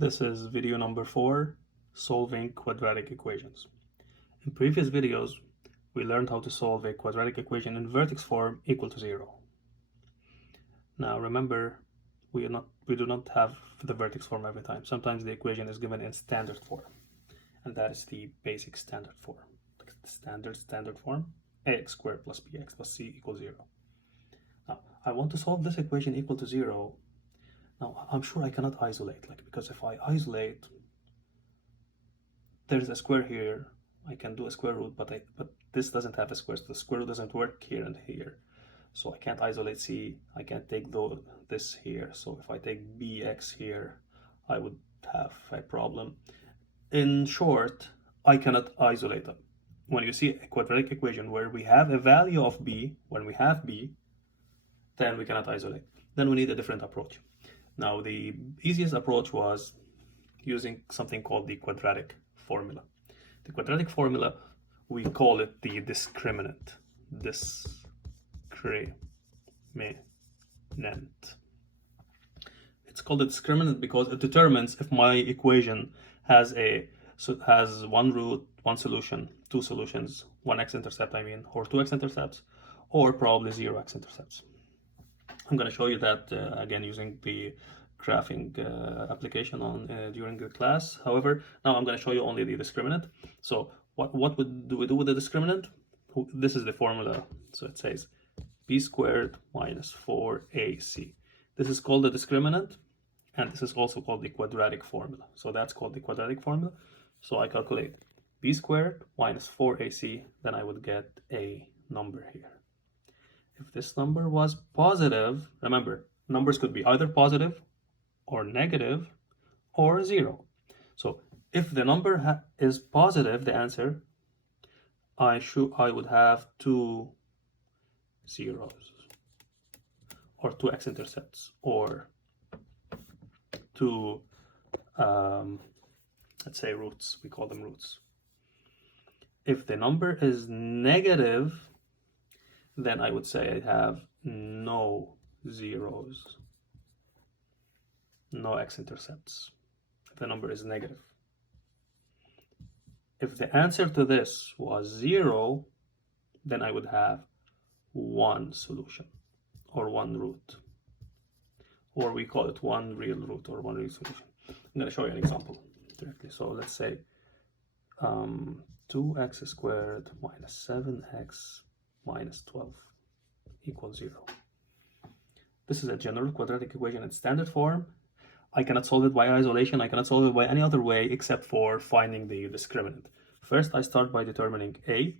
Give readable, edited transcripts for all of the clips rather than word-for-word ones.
This is video number 4, solving quadratic equations. In previous videos, we learned how to solve a quadratic equation in vertex form equal to 0. Now remember, we do not have the vertex form every time. Sometimes the equation is given in standard form, and that is the basic standard form. The standard form, ax squared plus bx plus c equals 0. Now, I want to solve this equation equal to 0. Now, I'm sure I cannot isolate, because if I isolate, there's a square here. I can do a square root, but this doesn't have a square, so the square root doesn't work here and here. So I can't isolate c. I can't take this here. So if I take bx here, I would have a problem. In short, I cannot isolate them. When you see a quadratic equation where we have a value of b, when we have b, then we cannot isolate. Then we need a different approach. Now, the easiest approach was using something called the quadratic formula. The quadratic formula, we call it the discriminant. Discriminant. It's called a discriminant because it determines if my equation has one root, one solution, two solutions, one x-intercept, or two x-intercepts, or probably zero x-intercepts. I'm going to show you that again using the graphing application during the class. However, now I'm going to show you only the discriminant. So what do we do with the discriminant? This is the formula. So it says b squared minus 4ac. This is called the discriminant, and this is also called the quadratic formula. So that's called the quadratic formula. So I calculate b squared minus 4ac, then I would get a number here. If this number was positive, remember, numbers could be either positive or negative or 0. So if the number is positive, the answer, I would have two zeros, or two x-intercepts, or two, let's say roots, we call them roots. If the number is negative, then I would say I have no zeros, no x-intercepts, if the number is negative. If the answer to this was 0, then I would have one solution, or one root, or we call it one real root, or one real solution. I'm going to show you an example directly. So let's say 2x squared minus 7x minus 12 equals 0. This is a general quadratic equation in standard form. I cannot solve it by isolation. I cannot solve it by any other way except for finding the discriminant. First, I start by determining a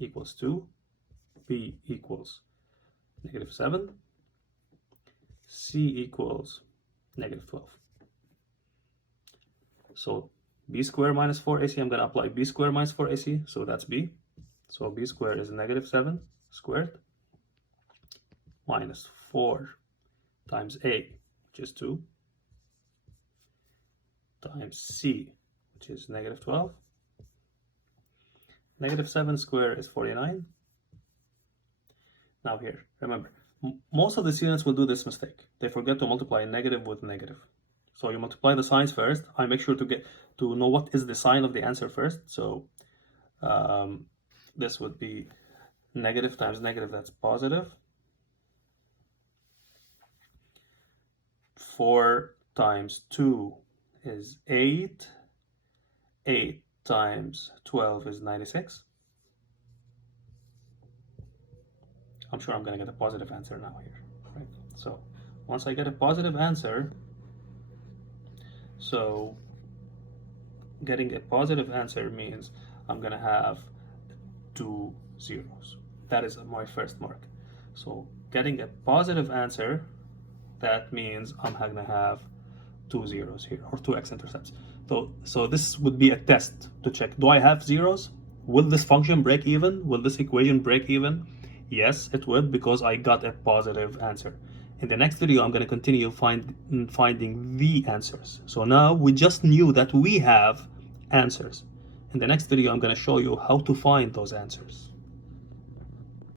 equals 2, b equals negative 7, c equals negative 12. So b squared minus 4ac, I'm going to apply b squared minus 4ac, so that's b. So b squared is negative 7 squared minus 4 times a, which is 2, times c, which is negative 12. Negative 7 squared is 49. Now here, remember, most of the students will do this mistake. They forget to multiply negative with negative. So you multiply the signs first. I make sure to know what is the sign of the answer first. So this would be negative times negative, that's positive. 4 times 2 is 8. 8 times 12 is 96. I'm sure I'm going to get a positive answer now here, right? So once I get a positive answer, so getting a positive answer means I'm going to have two zeros. That is my first mark. So getting a positive answer, that means I'm going to have two zeros here, or two x-intercepts. So this would be a test to check, do I have zeros? Will this function break even? Will this equation break even? Yes, it would, because I got a positive answer. In the next video, I'm going to continue finding the answers. So now we just knew that we have answers. In the next video, I'm going to show you how to find those answers.